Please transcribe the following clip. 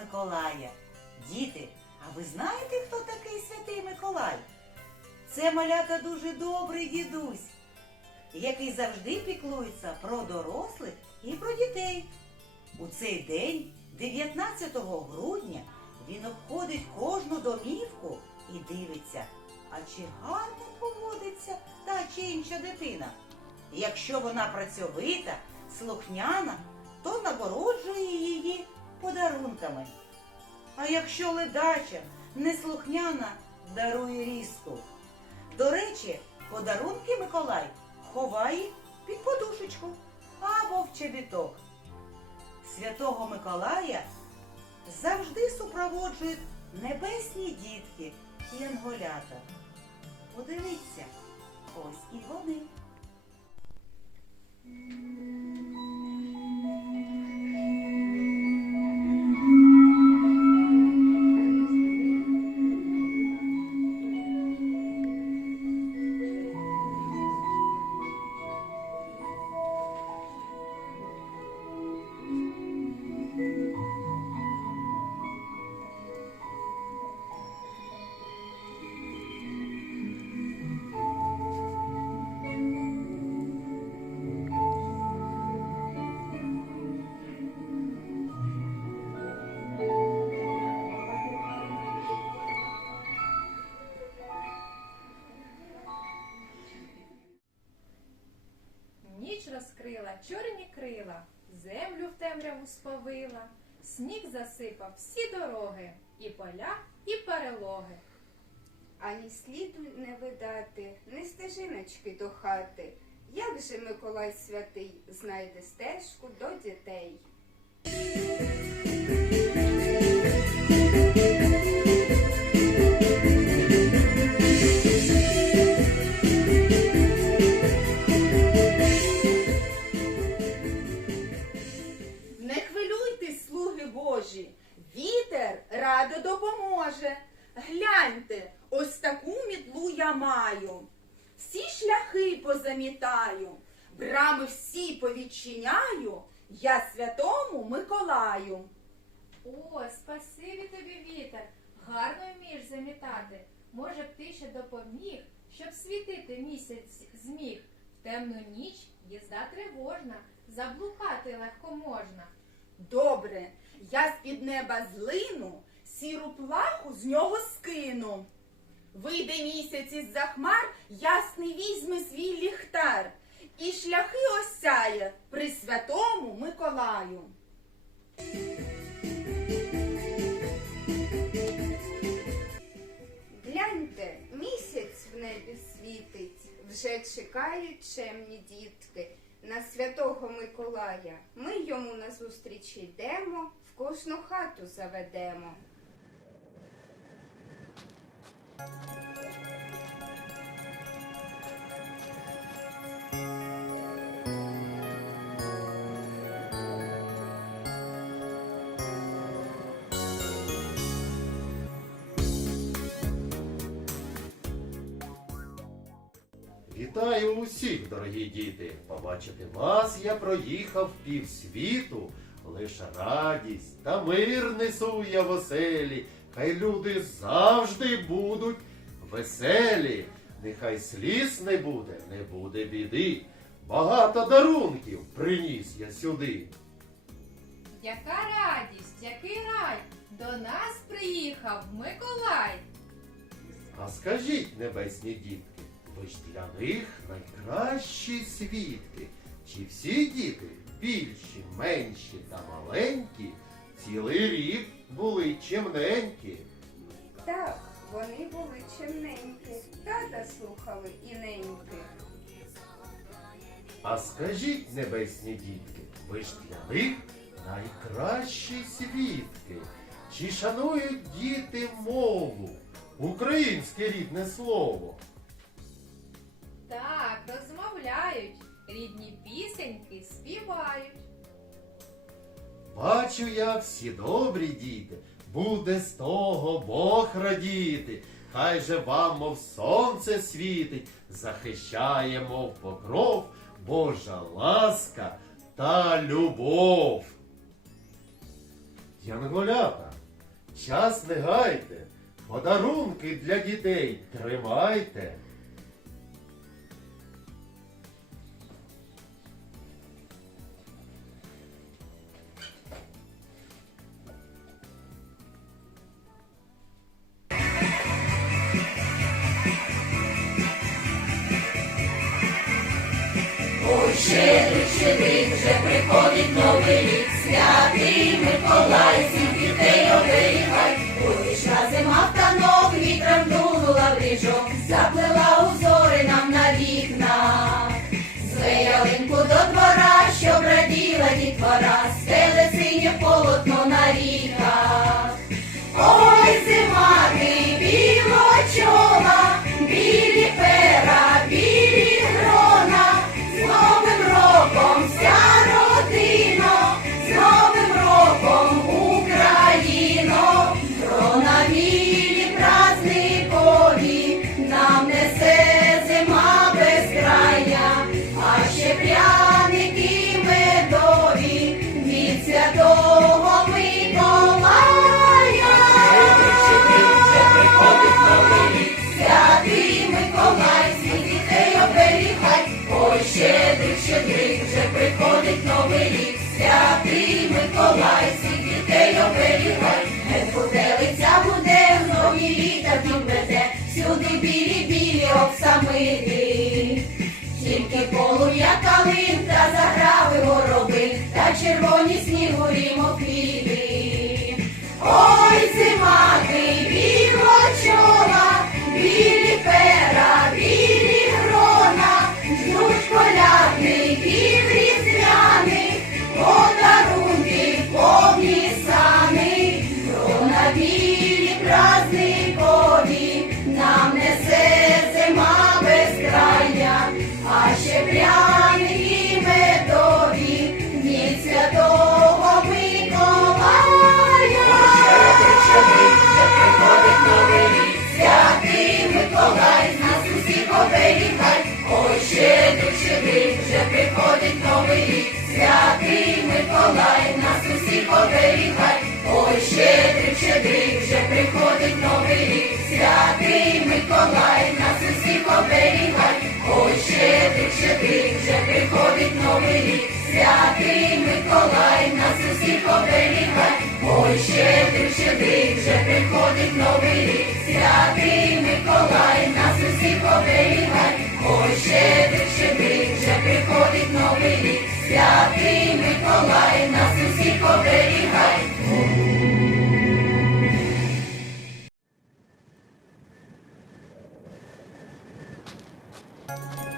Миколая. Діти, а ви знаєте, хто такий святий Миколай? Це малята дуже добрий дідусь, який завжди піклується про дорослих і про дітей. У цей день, 19 грудня, він обходить кожну домівку і дивиться, а чи гарно поводиться та чи інша дитина. Якщо вона працьовита, слухняна, то нагороджує її подарунками. А якщо ледача, неслухняна, дарує різку. До речі, подарунки Миколай ховає під подушечку або в чобіток. Святого Миколая завжди супроводжують небесні дітки і анголята. Подивіться, ось і вони. Темряву сповила, сніг засипав всі дороги, і поля, і перелоги. Ані сліду не видати, ні стежиночки до хати. Як же Миколай святий знайде стежку до дітей? Всі шляхи позамітаю, брами всі повідчиняю, я святому Миколаю. О, спасибі тобі, вітер, гарно вмієш замітати. Може б ти ще допоміг, щоб світити місяць зміг. В темну ніч їзда тривожна, заблукати легко можна. Добре, я з-під неба злину, сіру плаху з нього скину. Вийде місяць із за хмар, ясний візьме свій ліхтар, і шляхи осяє при святому Миколаю. Гляньте, місяць в небі світить, вже чекають чемні дітки на святого Миколая. Ми йому назустріч йдемо, в кожну хату заведемо. Вітаю усіх, дорогі діти! Побачити вас я проїхав півсвіту. Лиш радість та мир несу я в оселі. Хай люди завжди будуть веселі. Нехай сліз не буде, не буде біди. Багато дарунків приніс я сюди. Яка радість, який рай! До нас приїхав Миколай. А скажіть, небесні дітки, ви ж для них найкращі свідки. Чи всі діти, більші, менші та маленькі, цілий рік були чимненькі? Так, вони були чемненькі, тата слухали і неньки. А скажіть, небесні дітки, ви ж для них найкращі свідки. Чи шанують діти мову, українське рідне слово? Так, розмовляють, рідні пісеньки співають. Бачу я всі добрі діти, буде з того Бог радіти. Хай же вам, мов сонце світить, захищає, мов покров, Божа ласка та любов. Янголята, час не гайте, подарунки для дітей тримайте. Зима в новий рік. Святий Миколай, всіх дітей оберігай, щедрик, вже приходить новий рік. Святий Миколай, нас усіх оберігай, ой, щедрик, щедрик, вже приходить новий рік. Святий Миколай, нас усіх оберігай, ой, щедрик, щедрик, вже приходить новий рік. Святий Миколай, нас усіх оберігай, ой, щедрик, щедрик, вже приходить новий рік. Святий Миколай, нас Bye.